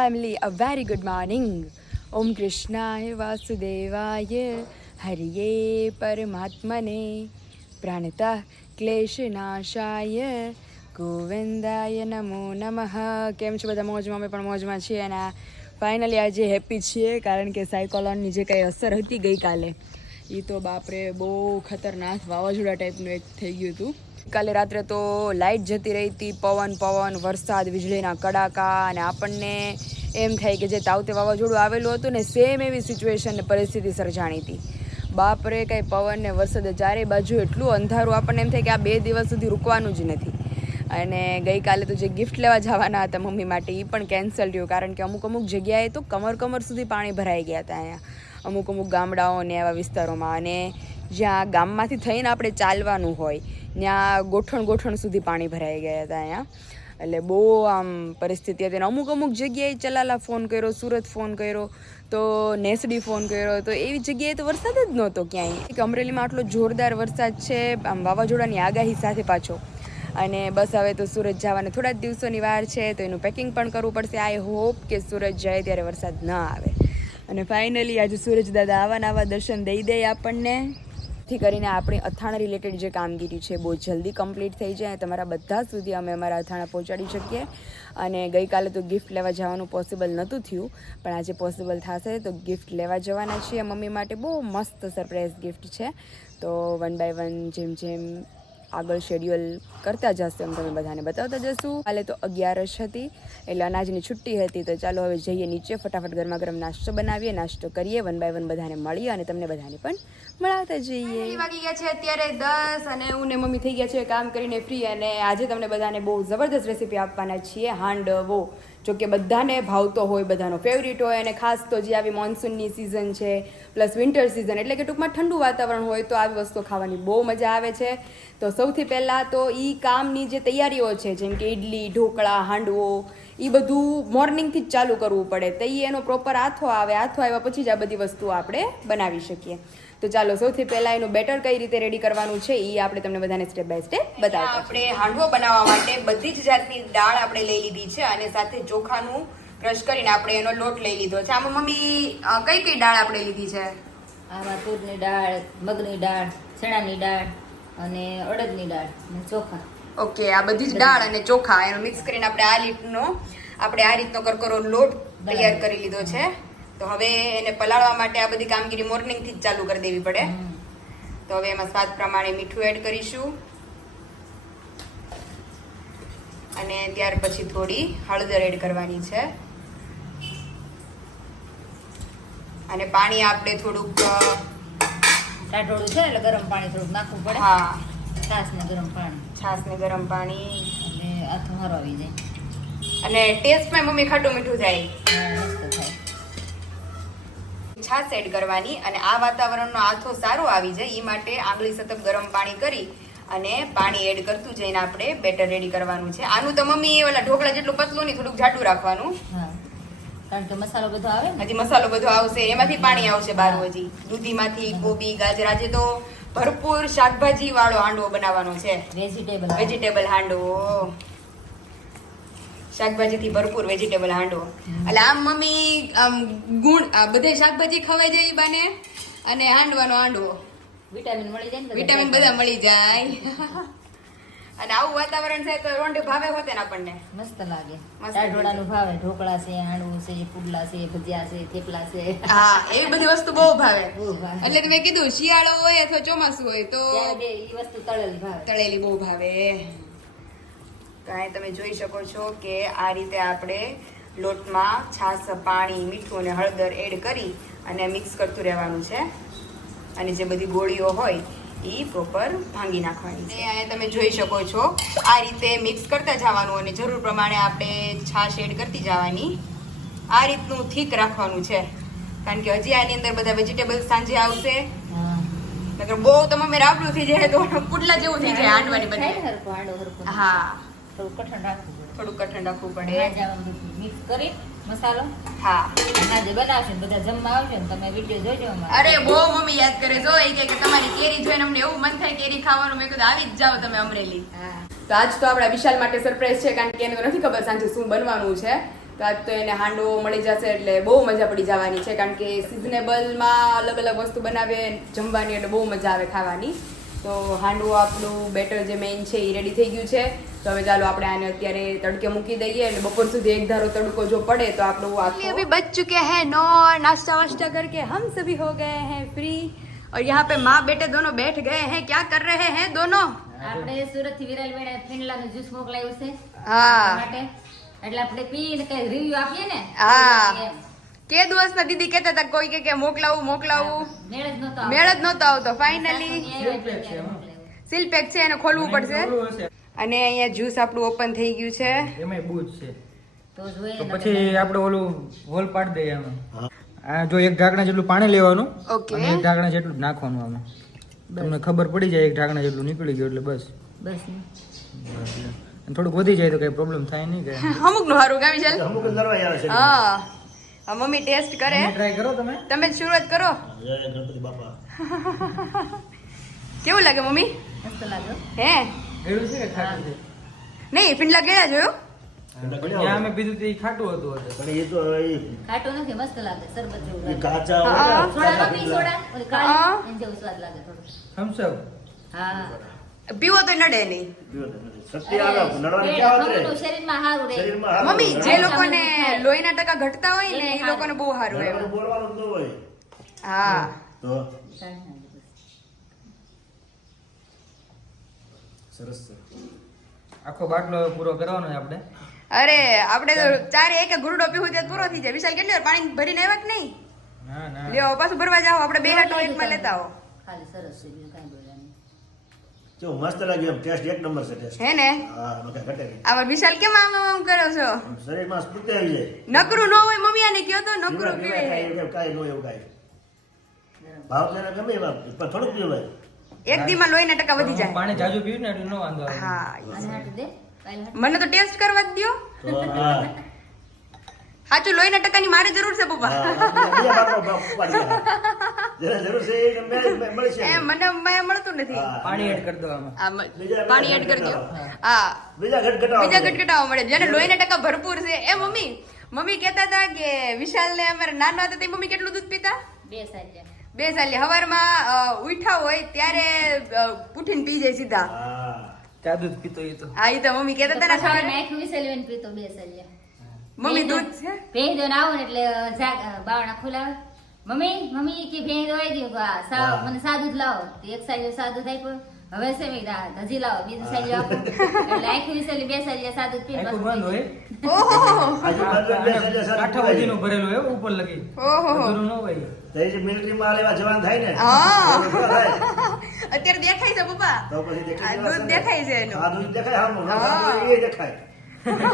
family, a very good morning. Om Krishnaya Vasudevaya Hariye Paramatmane Pranatah Kleshanashaya Govindaya Namo Namaha. કેમ છો બધા? મોજમાં? અમે પણ મોજમાં છીએ અને ફાઇનલી આજે હેપી છીએ કારણ કે સાયકોલોનની જે કંઈ અસર હતી ગઈકાલે એ તો બાપરે બહુ ખતરનાક વાવાઝોડા ટાઈપનું એક થઈ ગયું હતું. કાલે રાત્રે તો લાઇટ જતી રહી હતી, પવન વરસાદ, વીજળીના કડાકા, અને આપણને એમ થાય કે જે તાવતે વાવાઝોડું આવેલું હતું ને સેમ એવી સિચ્યુએશન ને પરિસ્થિતિ સર્જાણી હતી. બાપરે કાંઈ પવન ને વરસાદ ચારે બાજુ એટલું અંધારું, આપણને એમ થાય કે આ 2 દિવસ સુધી રૂકવાનું જ નથી. અને ગઈકાલે તો જે ગિફ્ટ લેવા જવાના હતા મમ્મી માટે એ પણ કેન્સલ થયું કારણ કે અમુક જગ્યાએ તો કમર સુધી પાણી ભરાઈ ગયા હતા. અહીંયા અમુક ગામડાઓ ને એવા વિસ્તારોમાં, અને જ્યાં ગામમાંથી થઈને આપણે ચાલવાનું હોય ત્યાં ગોઠણ સુધી પાણી ભરાઈ ગયા હતા અહીંયા. એટલે બહુ આમ પરિસ્થિતિ હતી. અને અમુક જગ્યાએ ચલાલા ફોન કર્યો, સુરત ફોન કર્યો, તો નેસડી ફોન કર્યો, તો એવી જગ્યાએ તો વરસાદ જ નહોતો ક્યાંય. અમરેલીમાં આટલો જોરદાર વરસાદ છે આમ વાવાઝોડાની આગાહી સાથે પાછો. અને બસ હવે તો સુરત જવાને થોડા જ દિવસોની વાર છે, તો એનું પેકિંગ પણ કરવું પડશે. આઈ હોપ કે સુરત જાય ત્યારે વરસાદ ન આવે. અને ફાઇનલી આજે સૂરજ દાદા આવા દર્શન દઈ દે આપણને, થી કરીને આપણી અથાણા રિલેટેડ જે કામગીરી છે બહુ જલ્દી કમ્પ્લીટ થઈ જાય, તમારા બધા સુધી અમે અમારા અથાણા પહોંચાડી શકીએ. અને ગઈકાલે તો ગિફ્ટ લેવા જવાનું પોસિબલ નહોતું થયું, પણ આજે પોસિબલ થશે તો ગિફ્ટ લેવા જવાના છીએ મમ્મી માટે. બહુ મસ્ત સરપ્રાઈઝ ગિફ્ટ છે, તો 1 by 1 જેમ આગળ શેડ્યુલ કરતા જશે એમ તમે બધાને બતાવતા જશું. કાલે તો 11 હતી એટલે અનાજની છુટ્ટી હતી, તો ચાલો હવે જઈએ નીચે, ફટાફટ ગરમા ગરમ નાસ્તો બનાવીએ, નાસ્તો કરીએ, 1 by 1 બધાને મળીએ અને તમને બધાને પણ મળાવતા જઈએ. વાગી ગયા છે અત્યારે 10 અને હું ને મમ્મી થઈ ગયા છે કામ કરીને ફ્રી. અને આજે તમને બધાને બહુ જબરદસ્ત રેસીપી આપવાના છીએ, હાંડવો. જો કે બધાને ભાવતો હોય, બધાનો ફેવરિટ હોય, અને ખાસ તો જે આવી મોન્સૂનની સિઝન છે પ્લસ વિન્ટર સિઝન એટલે કે ટૂંકમાં ઠંડુ વાતાવરણ હોય તો આવી વસ્તુ ખાવાની બહુ મજા આવે છે. તો સૌથી પહેલાં તો એ કામની જે તૈયારીઓ છે જેમ કે ઇડલી, ઢોકળા, હાંડવો, એ બધું મોર્નિંગથી જ ચાલુ કરવું પડે, તો એનો પ્રોપર આથો આવ્યા પછી જ આ બધી વસ્તુઓ આપણે બનાવી શકીએ. તો ચાલો સૌથી પહેલાં એનું બેટર કઈ રીતે રેડી કરવાનું છે એ આપણે તમને બધાને સ્ટેપ બાય સ્ટેપ બતાવતા. આપણે હાંડવો બનાવવા માટે બધી જ જાતની દાળ આપણે લઈ લીધી છે અને સાથે ચોખાનું ક્રશ કરીને આપણે એનો લોટ લઈ લીધો છે. આમાં મમ્મી કઈ દાળ આપણે લીધી છે? આમાં તુરની દાળ, મગની દાળ, ચણાની દાળ અને અડદની દાળ અને ચોખા. ઓકે, આ બધી જ દાળ અને ચોખા એનો મિક્સ કરીને આપણે આ રીતનો કરકરો લોટ તૈયાર કરી લીધો છે. તો હવે એને પલાળવા માટે આ બધી કામગીરી મોર્નિંગથી જ ચાલુ કરી દેવી પડે. તો હવે એમાં સ્વાદ પ્રમાણે મીઠું એડ કરીશું અને ત્યાર પછી થોડી હળદર એડ કરવાની છે. અને પાણી આપણે થોડુંક ટાઢોળું છે એટલે ગરમ પાણી થોડુંક નાખવું પડે. હા, છાશ ને ગરમ પાણી અને આથો હારો આવી જાય અને ટેસ્ટમાં મમ્મી ખાટું મીઠું થાય. મસ્ત થાય. છાશ એડ કરવાની અને આ વાતાવરણનો આથો સારો આવી જાય એ માટે આંગળી સતત ગરમ પાણી કરી અને પાણી એડ કરતું જઈને આપણે બેટર રેડી કરવાનું છે. આનું તો મમ્મી ઓલા ઢોકળા જેટલું પતલું નહીં, થોડુંક જાડું રાખવાનું. હા, કારણ કે મસાલો બધો આવે ને, હજી મસાલો બધો આવશે, એમાંથી પાણી આવશે બહાર. હજી દૂધીમાંથી કોબી, ગાજર, આજે તો ભરપૂર શાકભાજી વાળો હાંડવો બનાવવાનો છે. વેજીટેબલ હાંડવો, શાકભાજીથી ભરપૂર વેજીટેબલ હાંડવો. એટલે આમ મમ્મી બધે શાકભાજી ખવાઈ જાય બાને અને હાંડવો વિટામિન બધા મળી જાય. અને આવું વાતાવરણ છે તો રોંઢે ભાવે હોતે ને આપણને મસ્ત લાગે. ટાઢોળાનું ભાવે, ઢોકળા છે, હાંડવું છે, પુડલા છે, ભજીયા છે, થેપલા છે. હા, એવી બધી વસ્તુ બહુ ભાવે. એટલે મેં કીધું શિયાળો હોય અથવા ચોમાસું હોય તો એ વસ્તુ તળેલી બહુ ભાવે. તો અહીં તમે જોઈ શકો છો કે આ રીતે આપણે લોટમાં છાશ, પાણી, મીઠું અને હળદર એડ કરી અને મિક્સ કરતું રહેવાનું છે. અને જે બધી ગોળીઓ હોય એ પ્રોપર ભાંગી નાખવાની છે. અહીંયા તમે જોઈ શકો છો આ રીતે મિક્સ કરતા જવાનું અને જરૂર પ્રમાણે આપણે છાશ એડ કરતી જવાની. આ રીતનું થીક રાખવાનું છે કારણ કે હજી આની અંદર બધા વેજીટેબલ્સ સાંજે આવશે. નકર બહુ તમે રાબડું થઈ જાય તો પુડલા જેવું થઈ જાય હાંડવાની બધી. હા, થોડું કઠણ રાખવું પડે. મિક્સ કરી મસાલો. હા, આજે બનાવશે બધા જમવા આવશે ને તમે વિડિયો જોજો. અરે બહુ મમ્મી યાદ કરે જો એ કે તમારી કેરી જોઈને અમને એવું મન થાય કેરી ખાવાનું. મેં કીધું આવી જ જાઓ તમે અમરેલી. તો આજ તો આપણા વિશાલ માટે સરપ્રાઈઝ છે કારણ કે એને નથી ખબર સાંજે શું બનવાનું છે. તો આજ તો એને હાંડવો મળી જશે એટલે બહુ મજા પડી જવાની છે, કારણ કે સિઝનેબલમાં અલગ અલગ વસ્તુ બનાવે જમવાની એટલે બહુ મજા આવે ખાવાની. તો હાંડવો આપણું બેટર જે મેઇન છે એ રેડી થઈ ગયું છે. તો હવે ચાલો આપણે આને અત્યારે તડકે મૂકી દઈએ એટલે બપોર સુધી એક ધારો તડકો જો પડે તો આપણું अभी बज चुके हैं 9, नाश्ता वाश्ता करके हम सभी हो गए हैं फ्री और यहाँ पे माँ बेटे दोनों बैठ गए हैं. क्या कर रहे हैं दोनों? આપણે સુરત થી વિરાલ બેને ફિનલાનું જ્યુસ મોકલાયું છે હા માટે, એટલે આપણે પીને કઈ રિવ્યુ આપીએ ને. હા કે દિવસના દીદી કહેતા હતા કોઈ કે મોકલાવું મેળ જ નહોતો મેળ જ નહોતો આવતો. ફાઇનલી સીલપેક છે એને ખોલવું પડશે. અને અહીંયા જ્યુસ આપણું ઓપન થઈ ગયું છે. એમાંય બૂજ છે તો જોઈએ તો પછી આપણે ઓલું હોલ પાડી દઈએ આમાં. આ જો એક ઢાંકણા જેટલું પાણી લેવાનું ઓકે અને એક ઢાંકણા જેટલું જ નાખવાનું આમાં. તમને ખબર પડી જાય એક ઢાંકણા જેટલું નીકળી ગયું એટલે બસ. બસ અને થોડુંક વધી જાય તો કઈ પ્રોબ્લેમ થાય નહીં કે. અમુક નું સારું ગામી ચાલ. અમુક નરવાઈ આવે છે. હા મમ્મી ટેસ્ટ કરે. ટ્રાય કરો તમે. તમે જ શરૂઆત કરો. જય ગણપતિ બાપા. કેવું લાગે મમ્મી? મસ્ત લાગ્યો. હે ગળ્યું છે કે ખાટું છે? નહીં ફિનલા ગયા જોયો? ત્યાં અમે પીધું તો ઈ ખાટું હતું એટલે. પણ એ તો ખાટું નથી, મસ્ત લાગે, શરબત જેવું એ લાગે. કાચા હા. હોય ને, સોડા નો પી, સોડા ઓલી હા. કાળી એન જેવું સ્વાદ લાગે થોડું. થમ્સ અપ. હા પીવો તો નડે નહીં. પીવો તો નથી. શક્તિ આવે નડવાની ક્યાં વાત મમ્મીનું રે? શરીરમાં સારું રહે. શરીરમાં હારું મમ્મી રહે. જે લોકોને લોહીના ટકા ઘટતા હોય ને એ લોકોને બહુ સારું નડવાનું એમ. બોલવાનું જ ન હોય. હા તો સરસ છે. આખો બાટલો પૂરો કરવાનો છે આપણે. અરે આપણે તો ચારે એક ગુરડો પીવું ત્યાં પૂરો થઈ જાય. વિશાલ કેટલી વાર પાણી ભરીને આવ્યા કે નહીં? ના ના લ્યો પાછું ભરવા જાઓ. આપણે બે હાટો એકમાં લેતા આવો. ખાલી સરસ છે, બીજું કાંઈ બોલવાનું. જો મસ્ત લાગ્યું એમ. ટેસ્ટ એક નંબર છે ટેસ્ટ. હે ને હા એમાં કાંઈ ઘટે નહીં. આમાં વિશાલ કેમ આમ આમ કરો છો? શરીરમાં સ્ફૂર્તિ આવી જાય. નકરું ન હોય મમ્મી આને કયો તો નકરું પીવાય પીવે. કાંઈ એવું કાંઈ ન હોય એવું કાંઈ. ભાવ તેને ગમે એમાં પણ થોડુંક પીવાય. એક દીમાં લોહીના ટકા વધી જાય. પાણી જાજુ પીવું ને એટલે ન વાંધો આવે. હા આને હાટું દે, કાલે હાટું. મને તો ટેસ્ટ કરવા જ દ્યો. તો હા સાચું લોહીના ટકાની મારે જરૂર છે પપ્પા. બીજા બાપનો ઉપાડી જાય. જેને જરૂર છે એ મળી છે. એ મને મળતું નથી. હા. પાણી એડ કરી દો આમાં. આમ પાણી એડ કરજો. હા બીજા ઘટઘટાવા બીજા ગટગટાવા મળે જેને લોહીના ટકા ભરપૂર છે. એ મમ્મી કહેતા હતા કે વિશાલ ને અમારે નાના હતા તે મમ્મી કેટલું દૂધ પીતા? 2 સાલ 2 સાલ. હવારમાં ઉઠ્યા હોય ત્યારે ઉઠીને પી જાય સીધા. હા ચા દૂધ પીતો એ તો. હા ઈ તો મમ્મી કહેતા હતા ને સવારે. નાખ્યું વિસેલવેન પીતો 2 સાલ. મમ્મી દૂધ છે ભેંસ દોઈને આવો ને એટલે બાવણા ખોલાવે. મમ્મી કે ભેંસ દોવાઈ ગયું. હા સાવ મને સાદું જ લાવો. તો એક સાઈડ સાદું થાય પણ હવે છે મેં કીધું, હજી લાવો બીજું સાઈડ આપો. એટલે આખી વિસેલી 2 સાલ સાદું પીને આખું પાછું બંધ પી હોય. ઓહો આજુબાજુ બે સાઈડે સારું કાંઠા પીવાય. વધીનું ભરેલું હોય ઉપર લગી. ઓહો અધૂરું ન હોય. તો એ જે મિલિટરીમાં લેવા જવાન થાય ને હા. એવું શું થાય? અત્યારે દેખાય છે પપ્પા. તો પછી દેખાય આ દૂધ દેખાય છે એનું. આ દૂધ દેખાય હારું. હા. સાદું એ દેખાય.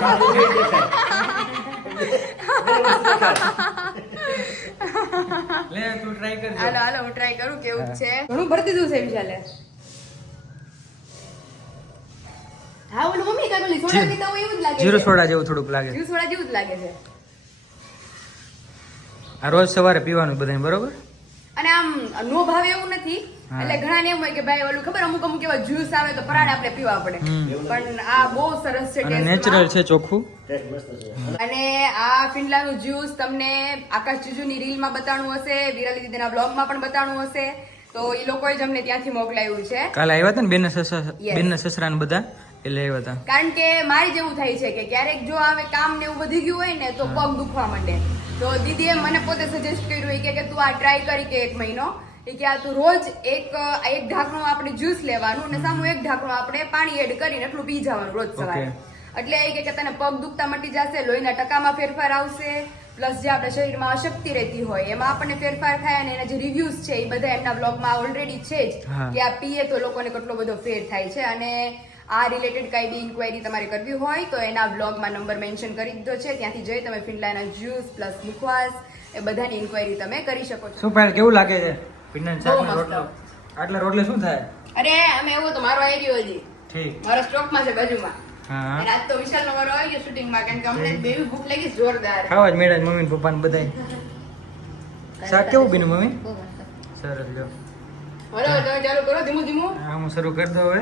સાદું એ દેખાય. બે વસ્તુ દેખાય. લે તું ટ્રાય કરજો. હાલો હું ટ્રાય કરું કેવું છે. ઘણું ભરી દીધું છે વિશાલે. હા ઓલું મમ્મી કાંઈ ઓલી સોડા પીતા હોય એવું જ લાગે છે. જીરું સોડા જેવું થોડુંક લાગે. જીરું સોડા જેવું જ લાગે છે. આ રોજ સવારે પીવાનું બધાય બરોબર. અને આમ નો ભાવે એવું નથી. હા. એટલે ઘણા ને એમ હોય કે ભાઈ ઓલું ખબર અમુક એવા જ્યુસ આવે તો પરાણે આપણે પીવા પડે. પણ આ બહુ સરસ છે અને taste નેચરલ માં. છે ચોખ્ખું. ટેસ્ટ મસ્ત છે. અને આ ફિનલાનું જ્યુસ તમને આકાશ જીજુની રીલમાં બતાડવું હશે, વિરાલી દીદીના બ્લોગમાં પણ બતાડવું હશે. તો એ લોકોએ જ અમને ત્યાંથી મોકલાયું છે. કાલે આવ્યા હતા ને બેન Yes. બેન સસરા ને બધા એટલે આવ્યા હતા. કારણ કે મારી જેવું થાય છે કે ક્યારેક જો આવે કામ ને એવું વધી ગયું હોય ને તો પગ દુખવા માંડે. તો દીદીએ મને પોતે સજેસ્ટ કર્યું કે તું આ ટ્રાય કરી કે 1 મહિનો કે આ તું રોજ એક ઢાંકણું આપણે જ્યુસ લેવાનું અને સામું એક ઢાંકણું આપણે પાણી એડ કરીને એટલું પી જવાનું રોજ સવારે. એટલે એ કે તને પગ દુખતા મટી જશે, લોહીના ટકામાં ફેરફાર આવશે, પ્લસ જે આપણા શરીરમાં અશક્તિ રહેતી હોય એમાં આપણને ફેરફાર થાય. અને એના જે રિવ્યુઝ છે એ બધા એમના બ્લોગમાં ઓલરેડી છે જ હા. કે આ પીએ તો લોકોને કેટલો બધો ફેર થાય છે. અને આ રિલેટેડ કઈ બી ઇન્ક્વાયરી તમારે કરવી હોય તો એના બ્લોગમાં નંબર મેન્શન કરી દીધો છે. ત્યાંથી જઈ તમે ફિનલાના જ્યુસ પ્લસ મુખવાસ એ બધાની ઇન્ક્વાયરી તમે કરી શકો છો. શું પાયલ કેવું લાગે છે? પિન્ના બહુ શાક મસ્ત. રોટલો. આટલા રોટલે શું થાય? અરે અમે એવો તો મારો આવી ગયો હજી ઠીક. મારા સ્ટોકમાં છે બાજુમાં. હા અને આજ તો વિશાલનો વારો આવી ગયો શૂટિંગમાં કારણ કે અમને બેવી ભૂખ લાગી છે જોરદાર. ખાવા જ મેળા મમ્મી પપ્પા ને બધાય. શાક કેવું બીનું મમ્મી? બહુ મસ્ત. સરસ લ્યો. હવે તમે ચાલુ કરો ધીમું ધીમું. હા હું શરૂ કરી દઉં હવે.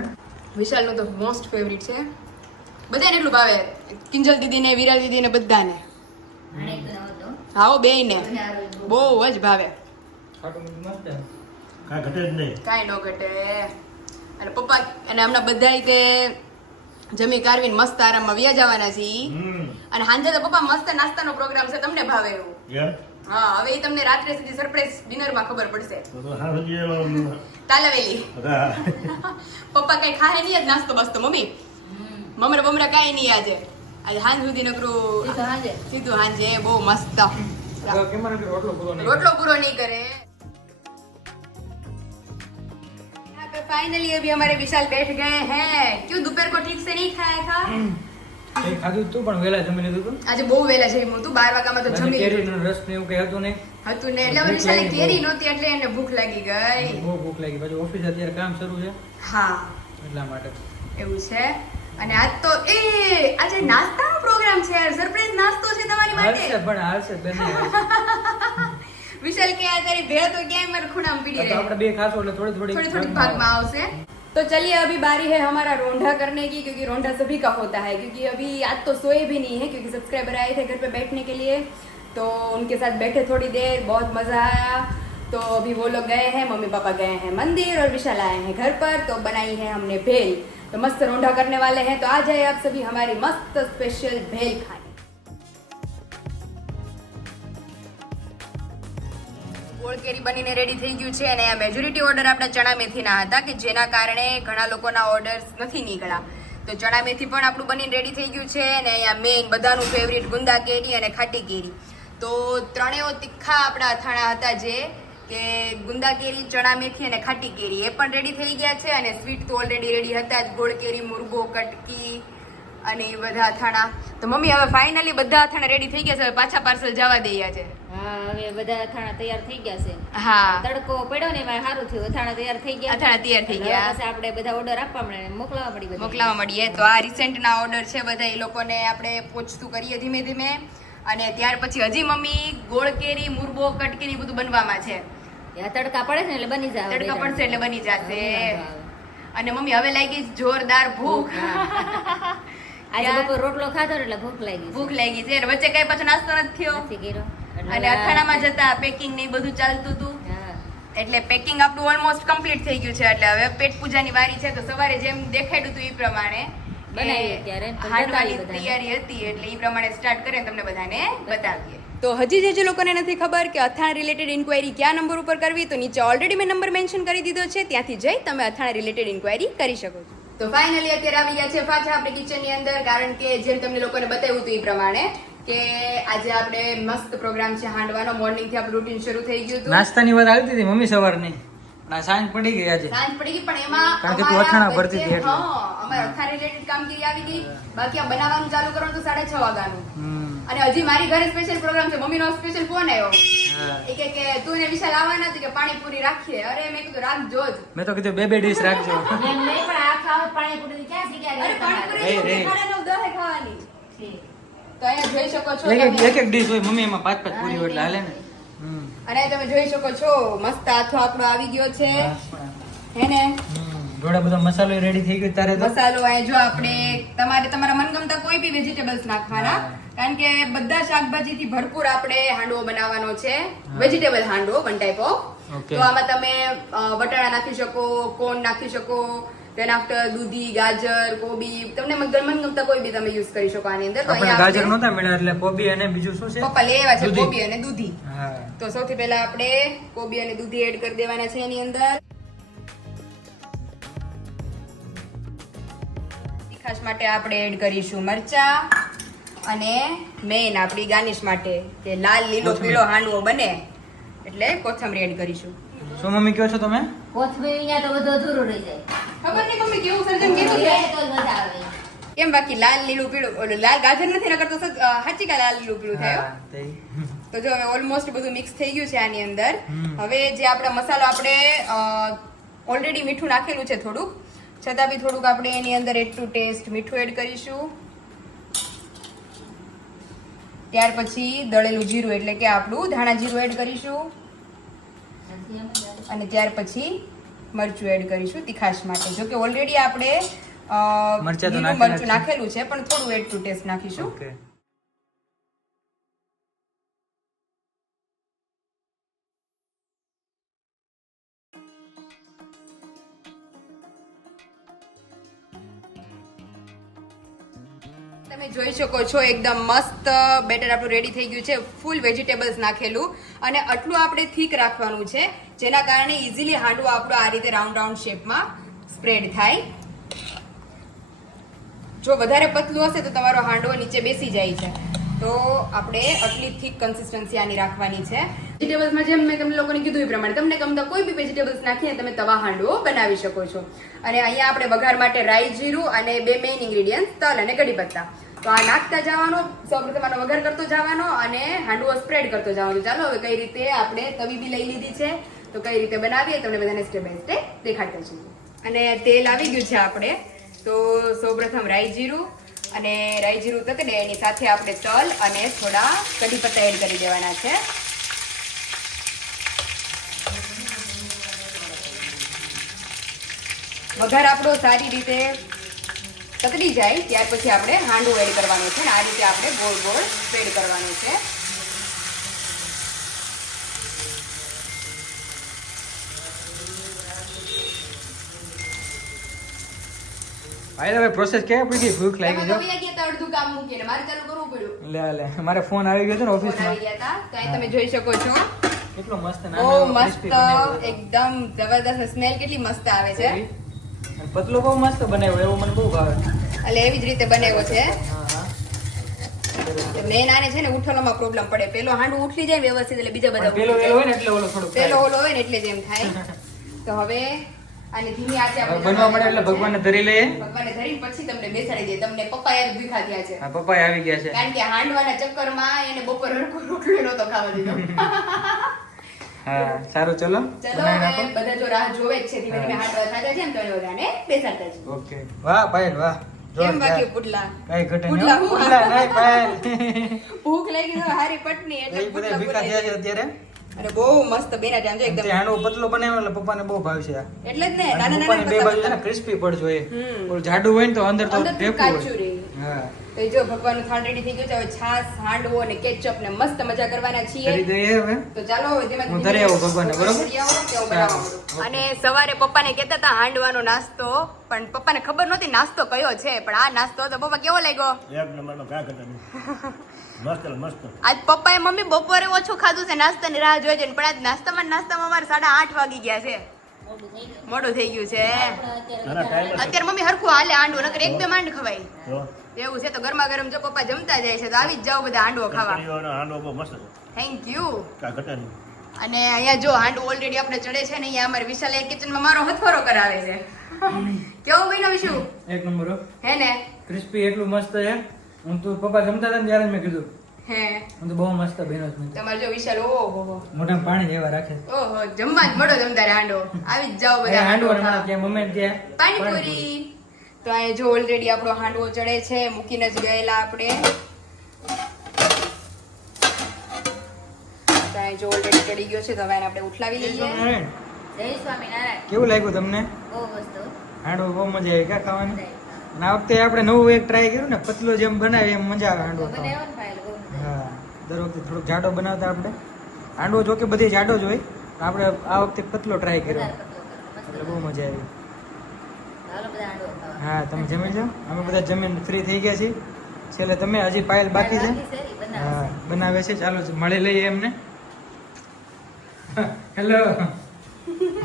વિશાલનો તો મોસ્ટ ફેવરિટ છે. બધાને એટલું ભાવે. કિંજલ દીદીને, વિરાલ દીદીને બધાને. આને તો નહોતો હાઓ બે ને મને હારું જ બહુ જ ભાવે ખાટું મીઠું મસ્ત છે. કાંઈ ઘટે જ નહીં. કાંઈ ન ઘટે. અને પપ્પા અને હમણાં બધા તે જમી કારવીને મસ્ત આરામમાં વ્યા જવાના છે ઈ. અને સાંજે તો પપ્પા મસ્ત નાસ્તાનો પ્રોગ્રામ છે, તમને ભાવે એવું. એમ? હા, હવે ઈ તમને રાત્રે સુધી સરપ્રાઈઝ ડિનરમાં ખબર પડશે. તો હારું જે, તાલાવેલી હા. પપ્પા કઈ ખાહે નહીં આજ નાસ્તો બસ્તો મમ્મી મમરા બમરા કાંઈ નહીં આજે હાંજ સુધી નકરું એ તો હાજે સીધું હાંજે બહુ મસ્ત તો કેમ મને રોટલો પૂરો નહીં रोटलो पूरो नहीं करे। यहाँ पे फाइनली अभी हमारे विशाल बैठ गए हैं। क्यों दोपहर को ठीक से नहीं खाया था? કંઈ ખાધું તું પણ વહેલા જમી લીધું તું આજે બહુ વહેલા જમ્યું હતું 12 વાગ્યામાં તો અને જમી લીધું કેરીનો રસ ને એવું કઈ હતું નહીં હતું ને એટલે હવે વિશાલે કેરી નહોતી એટલે એને ભૂખ લાગી ગઈ. બહુ ભૂખ લાગી પછી ઓફિસ અત્યારે કામ શરૂ છે હા એટલા માટે એવું છે. અને આજ તો આજે નાસ્તાનો પ્રોગ્રામ છે યાર, સરપ્રાઈઝ નાસ્તો છે તમારી હાલશે માટે. પણ હાલશે બંને વિશાલ કે આ તારી ભેળ તો ક્યાંય મારા ખૂણામાં પડી તો રહી. આપણે બે ખાશો એટલે થોડી थोड़ी થોડી थोड़ी भाग में आवसे. तो चलिए अभी बारी है हमारा रोंढा करने की, क्योंकि रोंढा सभी का होता है, क्योंकि अभी आज तो सोए भी नहीं है क्योंकि सब्सक्राइबर आए थे घर पे बैठने के लिए, तो उनके साथ बैठे थोड़ी देर, बहुत मजा आया. तो अभी वो लोग गए हैं, मम्मी पापा गए हैं मंदिर और विशाल आए हैं घर पर, तो बनाई है हमने भेल. तो मस्त रोंढा करने वाले हैं, तो आ जाए आप सभी हमारी मस्त स्पेशल भेल खाने. ગોળ કેરી બનીને રેડી થઈ ગયું છે અને આ મેજોરિટી ઓર્ડર આપણા ચણા મેથીના હતા કે જેના કારણે ઘણા લોકોના ઓર્ડર્સ નથી નીકળ્યા. તો ચણા મેથી પણ આપણું બનીને રેડી થઈ ગયું છે અને અહીંયા મેઇન બધાનું ફેવરિટ ગુંદા કેરી અને ખાટી કેરી. તો ત્રણેય તીખા આપણા અથાણા હતા, જે કે ગુંદા કેરી, ચણા મેથી અને ખાટી કેરી, એ પણ રેડી થઈ ગયા છે. અને સ્વીટ તો ઓલરેડી રેડી હતા જ, ગોળ કેરી, મુરગો, કટકી અને એ બધા અથાણા. તો મમ્મી હવે ફાઇનલી બધા અથાણા રેડી થઈ ગયા છે, હવે પાછા પાર્સલ જવા દઈએ છે. હા, હવે બધા અથાણા તૈયાર થઈ ગયા છે. હા, તડકો પડ્યો ને એમાં સારું થયું, અથાણા તૈયાર થઈ ગયા. અથાણા તૈયાર થઈ ગયા. પછી આપણે બધા ઓર્ડર આપવા મળે, મોકલાવા મળી બધા. મોકલાવા મળીએ. તો આ રિસેન્ટના ઓર્ડર છે બધા, એ લોકોને આપણે પહોંચતું કરીએ ધીમે ધીમે. અને ત્યાર પછી હજી મમ્મી ગોળ કેરી, મુરબો, કટકીની બધું બનવામાં છે. આ તડકા પડે છે ને એટલે બની જાય. તડકા પડશે એટલે બની જશે. હા. અને મમ્મી હવે લાગી જોરદાર ભૂખ. આજે બપોર રોટલો ખાધો એટલે ભૂખ લાગી છે. ભૂખ લાગી છે. અને વચ્ચે કઈ પાછો નાસ્તો નથી થયો. નથી કર્યો. અને અથાણામાં જતા પેકિંગ ને ઈ બધું ચાલતું હતું, હા. એટલે પેકિંગ આપણું ઓલમોસ્ટ કમ્પ્લીટ થઈ ગયું છે. એટલે હવે પેટ પૂજાની વારી છે. તો સવારે જેમ દેખાડ્યું હતું એ પ્રમાણે બનાવીએ ત્યારે તો હાંડવાની બતાવીએ બધાને. તૈયારી હતી, એટલે એ પ્રમાણે સ્ટાર્ટ કરીને તમને બધાને બતાવીએ. તો હજી જે લોકોને નથી ખબર કે અથાણા રિલેટેડ ઇન્ક્વાયરી કયા નંબર ઉપર કરવી, તો નીચે ઓલરેડી મેં નંબર મેન્શન કરી દીધો છે, ત્યાંથી જઈ તમે અથાણા રિલેટેડ ઇન્ક્વાયરી કરી શકો છો. તો ફાઇનલી અત્યારે આવી ગયા છે પાછા આપણે કિચનની અંદર, કારણ કે જેમ તમને લોકોને બતાવ્યું હતું એ પ્રમાણે કે આજે આપણે મસ્ત પ્રોગ્રામ છે હાંડવાનો. મોર્નિંગ થી આપણું રૂટીન શરૂ થઈ ગયું હતું. નાસ્તાની વાત આવતી હતી મમ્મી સવારની, પણ આ સાંજ પડી ગઈ આજે. સાંજ પડી ગઈ, પણ એમાં કારણ કે તું અથાણા અમારા ભરતી હતી વચ્ચે, એટલે. હા, અમારા અથાણા રિલેટેડ કામગીરી આવી ગઈ. બાકી આ બનાવવાનું ચાલુ કરવાનું તો 6:30 વાગ્યાનું. હમ. અને હજી મારી ઘરે સ્પેશિયલ પ્રોગ્રામ છે. મમ્મીનો સ્પેશિયલ ફોન આવ્યો, હા. એ કે તું ને વિશાલ આવવાના છે કે પાણીપુરી રાખીએ. અરે મેં કીધું રાખજો જ. મેં તો કીધું બે ડીશ રાખજો. એમ નહીં, પણ આ ખાવ પાણીપુરી ક્યાં શીખ્યા અરે ગયા તમારે? પાણીપુરી રે. 9:30 ખાવાની. ઠીક. તો અહીંયા જોઈ શકો છો એક તમે. એક ડીશ હોય મમ્મી, એમાં 5-5 પૂરી હોય એટલે હાલે ને. હમ. અને તમે જોઈ શકો છો મસ્ત આથો આપણો આવી ગયો છે, હે ને? જોડે બધો મસાલો રેડી થઈ ગયો તારે તો. મસાલો અહીંયા જો આપણે તમારા મનગમતા કોઈ બી વેજીટેબલ્સ નાખવાના, કારણ કે બધા શાકભાજીથી ભરપૂર આપણે હાંડવો બનાવવાનો છે. Vegetable handvo, one type of. Okay. તો આમાં તમે વટાણા નાખી શકો, કોર્ન નાખી શકો, then after દૂધી, ગાજર, કોબી, તમને મનગમતા કોઈ બી તમે યુઝ કરી શકો આની અંદર. તો આપણે અહીંયા ગાજર આપણે નહોતા મળ્યા એટલે કોબી અને બીજું શું છે? પપ્પા લેવા છે દૂધી. કોબી અને દૂધી. હા. તો સૌથી પહેલા આપણે કોબી અને દૂધી એડ કરી દેવાના છે એની અંદર. તીખાશ માટે આપણે એડ કરીશું મરચા, અને મેઇન આપણી ગાર્નિશ માટે કે લાલ લીલો કોથમીર. પીળો હાંડવો બને એટલે કોથમરી એડ કરીશું. શું મમ્મી કહો છો તમે? કોથમીર અહીંયા તો બધું અધૂરું રહી જાય. ખબર નહીં મમ્મી કેવું સર્જન કીધું છે. એ તો જ મજા આવે. કેમ બાકી લાલ લીલું પીળું, ઓલું લાલ ગાજર નથી નકર તો સાચી કા લાલ લીલું પીળું થાય હો. હા, તે. તો જો હવે ઓલમોસ્ટ બધું મિક્સ થઈ ગયું છે આની અંદર. હમ. હવે જે આપણા મસાલો આપણે ઓલરેડી મીઠું નાખેલું છે થોડુંક, છતાં બી થોડુંક આપણે એની અંદર એડ ટુ ટેસ્ટ મીઠું એડ કરીશું. ત્યાર પછી દળેલું જીરું એટલે કે આપણું ધાણા જીરું એડ કરીશું. નથી એમ જ આવે. અને ત્યાર પછી મરચું એડ કરીશું તીખાશ માટે. જો કે ઓલરેડી આપણે મરચાં તો લીલું નાખેલા મરચું જ છે. નાખેલું છે, પણ થોડું એડ ટુ ટેસ્ટ નાખીશું. ઓકે. તમે જોઈ શકો છો એકદમ મસ્ત બેટર આપણું રેડી થઈ ગયું છે, ફૂલ વેજીટેબલ્સ નાખેલું, અને આટલું આપણે થીક રાખવાનું છે જેના કારણે ઇઝીલી હાંડવો આપણો આ રીતે રાઉન્ડ રાઉન્ડ શેપમાં સ્પ્રેડ થાય. જો વધારે પતલું હશે તો તમારો હાંડવો નીચે બેસી જાય છે, તો આપણે આટલી થીક કન્સિસ્ટન્સી આની રાખવાની છે. વેજીટેબલ્સમાં જેમ મેં તમને લોકોને કીધું એ પ્રમાણે તમને ગમતા કોઈ બી વેજીટેબલ્સ નાખીને તમે તવા હાંડવો બનાવી શકો છો. અને અહીંયા આપણે વઘાર માટે રાઈ જીરું અને 2 મેઇન ઇન્ગ્રેડિયન્ટ તલ અને કઢી પત્તા, તો આ નાખતા જવાનો, સૌપ્રથમ આનો વઘાર કરતો જવાનો અને હાંડવો સ્પ્રેડ કરતો જવાનો. ચાલો હવે કઈ રીતે આપણે તવી બી લઈ લીધી છે, તો કઈ રીતે બનાવીએ તમને બધાને સ્ટેપ બાય સ્ટેપ દેખાડતા છીએ. અને તેલ આવી ગયું છે આપણે, તો સૌપ્રથમ રાઈ જીરું, અને રાઈ જીરું તતડે એની સાથે આપણે તલ અને થોડા કઢી પત્તા એડ કરી દેવાના છે. વઘાર આપણો સારી રીતે તતડી જાય ત્યાર પછી આપણે હાંડવો એડ કરવાનો છે, અને આ રીતે આપણે ગોળ ગોળ સ્પ્રેડ કરવાનું છે. ભાઈ હવે પ્રોસેસ કેવી પડી? ભૂખ લાગી જો. તમે ગયા હતા અડધું કામ મૂકીને મારે ચાલુ કરવું પડ્યું. લે મારે ફોન આવી ગયો હતો ને ફોન ઓફિસમાં. આવી ગયા હતા, તો અહીં તમે જોઈ શકો છો કેટલો મસ્ત બહુ નાનો મસ્ત crispy બનાવ્યો છે. એકદમ જબરદસ્ત સ્મેલ કેટલી મસ્ત આવે છે. અને પતલો બહુ મસ્ત બનાવ્યો, એવું મને બહુ ભાવે. એટલે એવી જ રીતે બનાવ્યો છે. હા હા. મેન આને છે ને ઉઠવામાં પ્રોબ્લેમ પડે, પેલો હાંડવો ઉઠલી જાય વ્યવસ્થિત એટલે બીજા બધા પેલો ઉઠી વેલો જાય. હોય ને એટલે ઓલો થોડુંક પેલો થાય. ઓલો હોય ને એટલે જ એમ થાય. તો હવે આને ધીમી આંચે હવે આપણે બનવા મળે એટલે ભગવાનને ધરી લઈએ. ભગવાનને ધરીને પછી તમને બેસાડી દઈએ. તમને પપ્પા યાર ભૂખા થયા છે, હા પપ્પા આવી ગયા છે. કારણ કે હાંડવાના ચક્કરમાં એને બપોર હરખું રોટલી નહોતો ખાવા દીધો. હા સારું ચલો ચલો બનાવી નાખો. હવે બધા જો રાહ જોવે જ છે, ધીમે ધીમે હાંડવા ખાતા છે ને, તો એને બધાને બેસાડતા છે. ઓકે વાહ પાયલ વાહ. કેમ બાકી પુડલા? કઈ ઘટે પુડલા નહીં. હું? પુડલા નહીં પાયલ. ભૂખ લાગી તો હારી પટની એટલે એ બધા પુડલા ભીખા થયા છે બોલાવી. અત્યારે. અને બહુ મસ્ત બેના છે આમ જો તે એકદમ, હાંડવો પતલો બનાવ્યો એટલે પપ્પાને બહુ ભાવશે આ. એટલે જ ને અને નાના પપ્પાને બે બાજુ છે ને નાના ક્રિસ્પી પડવું જોઈએ. હમ. ઓલું જાડું હોય ને તો અંદર તો અંદર તો ઢેફું કાચું હોય. રહે. હા તો એ જો ભગવાનનું થાળ રેડી થઈ ગયું છે. હવે છાસ, હાંડવો અને કેચઅપ ને મસ્ત મજા કરવાના છીએ. કરી દઈએ હવે. તો ચાલો હવે ધીમે હું ધીમે ધરી આવું ભગવાનને, બરોબર? ધરી આવો કે હું બનાવવા માંડું. અને સવારે પપ્પાને કહેતા હતા હાંડવાનો નાસ્તો, પણ પપ્પાને ખબર નહોતી નાસ્તો કયો છે, પણ આ નાસ્તો તો પપ્પા કેવો લાગ્યો? એક નંબરનો કાંઈ ઘટે નહીં. મસ્ત મસ્ત. આજ પપ્પાએ મમ્મી બપોરે ઓછું ખાધું છે, નાસ્તાની રાહ જોઈ છે, પણ આજ નાસ્તામાં અમારે 8:30 વાગી ગયા છે. મોડું થઈ ગયું છે. નાના ટાઈમ અત્યારે મમ્મી હરખું હાલે હાંડવો, નકર એક બે માંડ ખવાય તો એવું છે. તો ગરમા ગરમ જો પપ્પા જમતા જાય છે, તો આવી જ જાઓ બધા હાંડવો ખાવા. કઢીઓનો હાંડવો બહુ મસ્ત છે. Thank you. કાંઈ ઘટે નહીં. અને અહીંયા જો હાંડવો ઓલરેડી આપણે ચડે છે ને, અહીંયા અમારે વિશાલ કિચનમાં મારો હથવારો કરાવે છે. કેવું બન્યો વિશુ? એક નંબર હો. હે ને? ક્રિસ્પી એટલું મસ્ત છે. હું તો પપ્પા જમતા હતા ને ત્યારે જ મેં કીધું હે હું તો બહુ મસ્ત બન્યો છે. તમારે જો વિશાલ ઓહો મોઢામાં પાણી જેવા રાખે. ઓહો જમવા જ મળો તમતારે હાંડવો. આવી જ જાઓ એ બધા હાંડવો હાંડવો ને ખાવા. ત્યાં મમ્મી ત્યાં પાણીપુરી. તો અહીંયા જો ઓલરેડી આપણો હાંડવો ચડે છે, મૂકીને જ ગયેલા આપણે. તો અહીંયા જો ઓલરેડી ચડી ગયો છે, તો હવે એને આપણે ઉઠલાવી લઈએ. જય સ્વામિનારાયણ. કેવું લાગ્યું તમને? બહુ મસ્ત હો. હાંડવો બહુ મજા આવી કા ખાવાની? અને આ વખતે આપણે નવું એક ટ્રાય કર્યું ને, પતલો જેમ બનાવી એમ મજા આવે હાંડવો ખાવાની. બનાવ્યો ને ફાઇલ બહુ મસ્ત. હા દર વખતે થોડોક જાડો બનાવતા આપણે. હાંડવો જો કે બધી જાડો જ હોય, આપણે આ વખતે પતલો ટ્રાય કર્યો વધારે પતલો કરો. મસ્ત એટલે બહુ મજા આવી. ચાલો બધા હાંડવો ખાવા. હા તમે જમી જાઓ, અમે બધા જમીન ફ્રી થઈ ગયા છીએ. છેલ્લે તમે હજી પાયલ બાકી છે. બાકી છે, ઈ બનાવે હા છે. બનાવે છે. ચાલો મળી લઈએ એમને. હેલો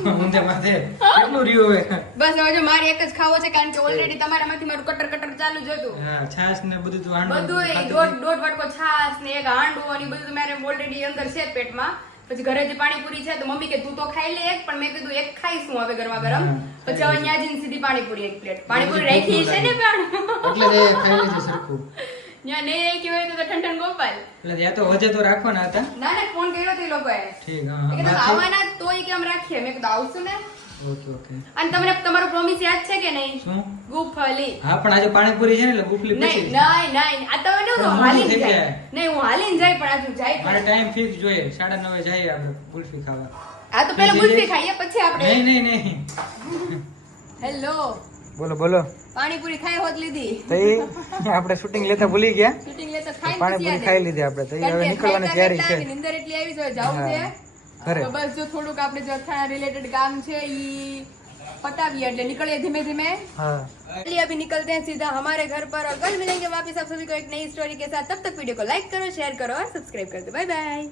ઊંધે માથે કેટલું રહ્યું હવે? બસ હવે જો મારે એક જ ખાવો છે, કારણ કે ઓલરેડી તમારામાંથી મારું કટર કટર ચાલુ જ હતું. હા છાશ ને બધું તો હાંડવો બધું ખાતું દોઢ વાટકો છાસ ને એક હાંડવો ને ઈ બધું તો મારે ઓલરેડી અંદર છે જ પેટમાં. પછી ઘરે જે પાણીપુરી છે, તો મમ્મી કે તું તો ખાઈ લે એક, પણ મેં કીધું એક ખાઈશ હું હવે ગરમા ગરમ. હા, પછી હવે ત્યાં જઈને સીધી પાણીપુરી એક પ્લેટ. પાણીપુરી રાખી છે ને પણ એટલે જ એ ખાઈ લીધું સરખું. ત્યાં નહીં રાખી હોય તો ઠંડન ગોપાલ. એટલે ત્યાં તો વજે તો રાખવાના હતા. ના ના ફોન કર્યો તો એ લોકોએ. ઠીક એ હા કીધું બાકી? આવવાના તોય કેમ રાખીએ? મેં કીધું આવશું ને. Okay okay. અને તમને તમારો પ્રોમિસ યાદ છે કે નહીં? શું? ગુફલી. હા પણ આજે પાણીપુરી છે ને એટલે ગુફલી નહીં પછી નહીં નહીં આ તો પણ હું મોડું હાલીને થઈ જાય. જાય. નહીં હું હાલીને જાય, પણ આજુ જાય મારે પણ. ટાઈમ ફિક્સ જોઈએ. 9:30 જઈએ આપણે ગુલ્ફી ખાવા. આ તો પેલા જઈ ગુલ્ફી જઈ. ખાઈએ પછી આપણે. નહીં નહીં નહીં. હેલો બોલો બોલો. પાણીપુરી ખાઈ હોત લીધી. તો એ આપણે શૂટિંગ લેતા ભૂલી ગયા. શૂટિંગ લેતા ખાઈને પછી પાણીપુરી યાદ ખાઈ આવ્યું. લીધી આપણે. તો એ કારણ હવે કે નીકળવાની ખાઈ તૈયારી કેટલા છે. નીંદર એટલી આવી છે, હવે જાવું હા. છે. ઘરે. તો બસ જો થોડુંક આપણે જો અથાણા રિલેટેડ કામ છે ઈ पताविए એટલે निकलिए धीमे धीमे। हाँ चलिए अभी निकलते हैं सीधा हमारे घर पर और कल मिलेंगे वापस आप सभी को एक नई स्टोरी के साथ। तब तक वीडियो को लाइक करो, शेयर करो और सब्सक्राइब कर दो। Bye bye.